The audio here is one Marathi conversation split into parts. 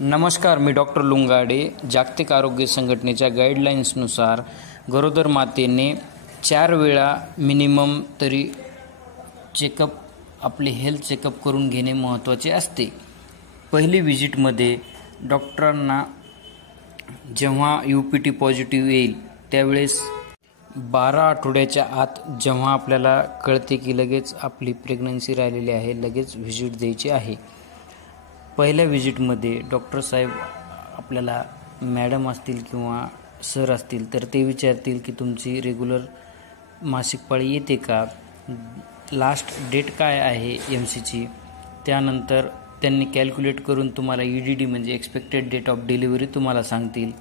नमस्कार, मी डॉक्टर लुंगाडे. जागतिक आरोग्य संघटनेच्या गाईडलाईन्सनुसार गरोदर मातेने 4 वेळा मिनिमम तरी चेकअप, आपले हेल्थ चेकअप करून घेणे महत्त्वाचे असते. पहिली व्हिजिटमध्ये डॉक्टरांना जेव्हा UPT पॉझिटिव्ह येईल त्यावेळेस 12 आठवड्याच्या आत जेव्हा आपल्याला कळते की लगेच आपली प्रेग्नन्सी राहिलेली आहे, लगेच व्हिजिट द्यायची आहे. पहिल्या व्हिजिटमध्ये डॉक्टर साहेब आपल्याला मॅडम असतील किंवा सर असतील तर ते विचारतील की तुमची रेग्युलर मासिक पाळी येते का, लास्ट डेट काय आहे MCची. त्यानंतर त्यांनी कॅल्क्युलेट करून तुम्हाला EDD म्हणजे एक्सपेक्टेड डेट ऑफ डिलिव्हरी तुम्हाला सांगतील.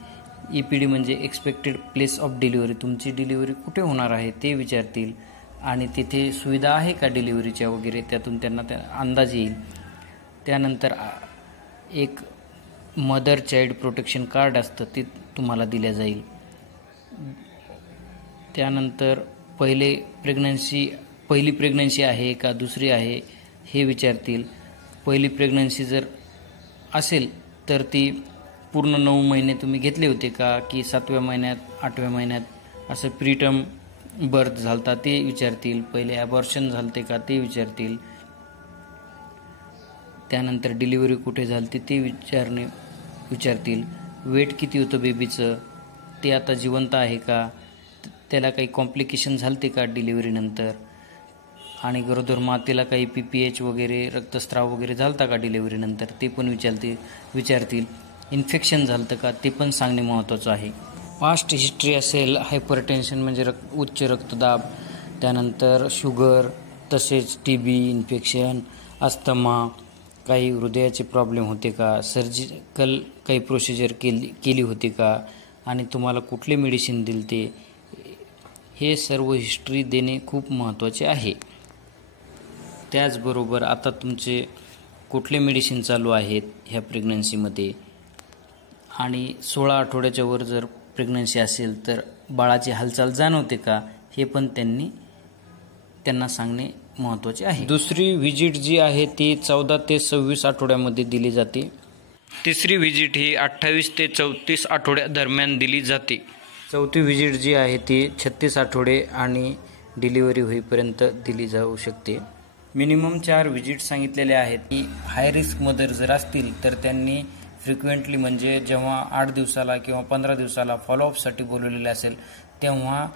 EPD म्हणजे एक्सपेक्टेड प्लेस ऑफ डिलिव्हरी, तुमची डिलिव्हरी कुठे होणार आहे ते विचारतील आणि तिथे सुविधा आहे का डिलिव्हरीच्या वगैरे, त्यातून त्यांना अंदाज येईल. त्यानंतर एक मदर चाइल्ड प्रोटेक्शन कार्ड असतं ते तुम्हाला दिलं जाईल. त्यानंतर पहिली प्रेग्नन्सी आहे का दुसरी आहे हे विचारतील. पहिली प्रेग्नन्सी जर असेल तर ती पूर्ण 9 महिने तुम्ही घेतले होते का, की 7व्या महिन्यात 8व्या महिन्यात असं प्रीटर्म बर्थ झालता ते विचारतील. पहिले ॲबॉर्शन झालते का ते विचारतील. त्यानंतर डिलिव्हरी कुठे झाली ते विचारतील. वेट किती होतं बेबीचं, ते आता जिवंत आहे का, त्याला काही कॉम्प्लिकेशन झालते का डिलिव्हरीनंतर, आणि गरोदर मातेला काही PPH वगैरे रक्तस्राव वगैरे झालता का डिलिव्हरीनंतर ते पण विचारतील. इन्फेक्शन झालं का ते पण सांगणे महत्त्वाचं आहे. पास्ट हिस्ट्री असेल, हायपरटेन्शन म्हणजे उच्च रक्तदाब, त्यानंतर शुगर, तसेच TB इन्फेक्शन, अस्थमा, काही हृदयाचे प्रॉब्लेम होते का, सर्जिकल काही प्रोसिजर केली होती का, आणि तुम्हाला कुठले मेडिसिन दिले ते, हे सर्व हिस्ट्री देणे खूप महत्त्वाचे आहे. त्याचबरोबर आता तुमचे कुठले मेडिसिन चालू आहेत ह्या प्रेग्नन्सीमध्ये, आणि 16 आठवड्याच्या वर जर प्रेग्नन्सी असेल तर बाळाची हालचाल जाणवते का, हे पण त्यांना सांगणे महत्त्वाचे आहे. दुसरी व्हिजिट जी आहे ती 14 ते 26 आठवड्यामध्ये दिली जाते. तिसरी व्हिजिट ही 28 ते 34 आठवड्यादरम्यान दिली जाते. चौथी व्हिजिट जी आहे ती 36 आठवडे आणि डिलिव्हरी होईपर्यंत दिली जाऊ शकते. मिनिमम 4 व्हिजिट सांगितलेले आहेत. की हाय रिस्क मदर जर असतील तर त्यांनी फ्रिक्वेंटली म्हणजे जेव्हा 8 दिवसाला किंवा 15 दिवसाला फॉलोअपसाठी बोलवलेले असेल तेव्हा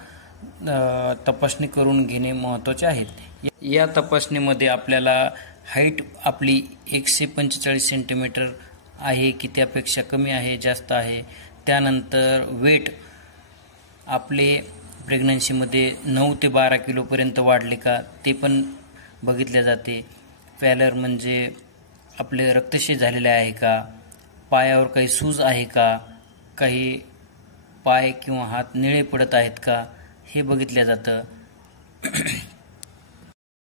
तपासणी करून घेणे महत्त्वाचे आहे. या तपासणीमध्ये आपल्याला हाईट आपली 145 सेंटीमीटर आहे की त्यापेक्षा कमी आहे, जास्त आहे. त्यानंतर वेट आपले प्रेग्नन्सीमध्ये 9 ते 12 किलोपर्यंत वाढले का ते पण बघितले जाते. पॅलर म्हणजे आपले रक्तक्षय झालेले आहे का, पायावर काही सूज आहे का, काही पाय किंवा हात निळे पडत आहेत का, हे बघितलं जातं.